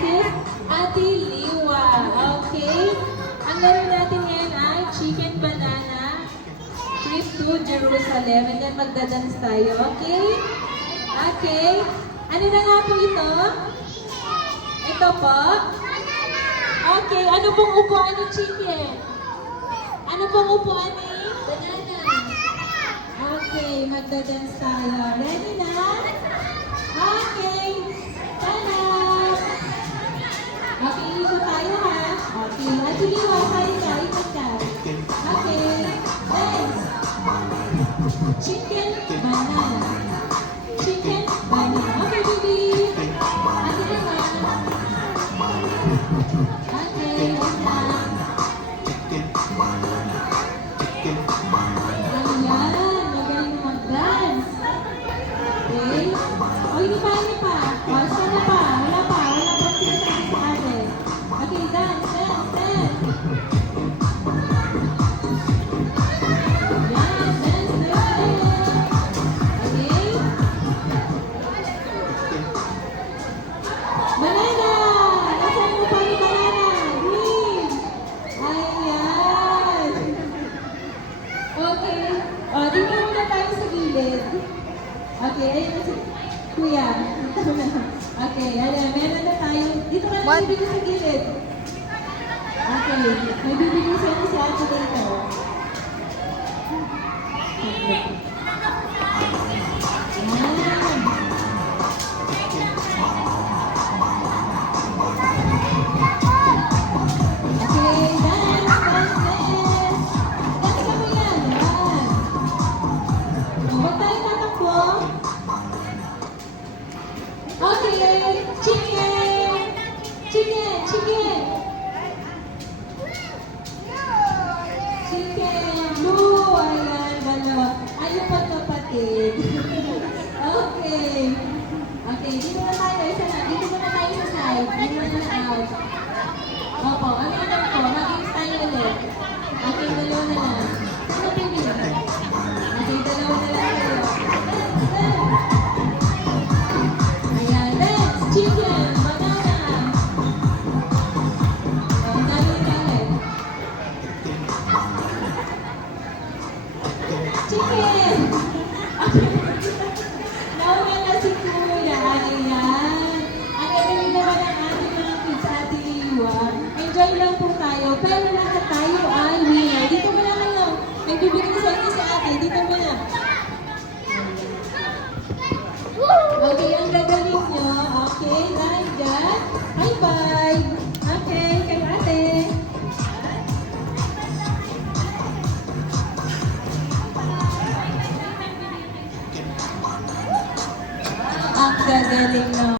versus Ate Liwa. Okay? Ang laro natin ngayon ay chicken banana trip to Jerusalem. And then magdadance tayo. Okay? Okay. Ano na nga po ito? Ito po? Okay. Ano pong upuan ni chicken? Ano pong upuan ni banana? Okay. Magdadance tayo. Ready na? Okay. Tada! Okay, ikot tayo ha. Okay. Ate Liwa, sali ka. Ikot ka. Okay. Dance. Chicken banana. Chicken banana. Okay, baby. Ate Liwa. Okay, ayan. Magaling mag-dance. Okay. O, hindi pa, hindi pa. O, sana pa. Wala pa. Wala pa sinasabi sa ate. Okay, dance, dance, dance. Yes, dance, dance. Okay. Banana! Nasaan mo pa ni banana? Green! Ayan! Okay. O, dito muna tayo sa gilid. Okay, ayun na si Kuya. Okay, ayan, meron na tayo. Dito ka na bibigyan sa gilid. Okay, may bibigyan sa inyo si Ate dito. Okay. Ayan. Okay, dance, dance, dance. Dance kami yan. Ayan. Huwag tayo tatakbo. Okay, chicken! Chicken, chicken! Chicken! Blue! Ayan, balo. Ayaw pa kapatid. Okay. Okay, dito na tayo. Isa na. Dito muna tayo sa side. Dito muna na out. Opo, ano naman po? Maging style ulit. Okay, dalawa na lang. Ano pili? Okay, dalawa na lang kayo. Ayan, dance! Chicken! Banana! Oh, dali-dali. Chicken! Nawala si Kuya. Ayan. Ang gagaling naman ang ating mga kids sa Ate Liwa. Enjoy lang po tayo. Pero lahat tayo ay winner. Dito mo na kayo. May bibigyan sa inyo si ate. Dito mo na. Okay, ang gagaling nyo. Okay, dahil dyan. High five. Okay, kay ate. Ang gagaling nyo.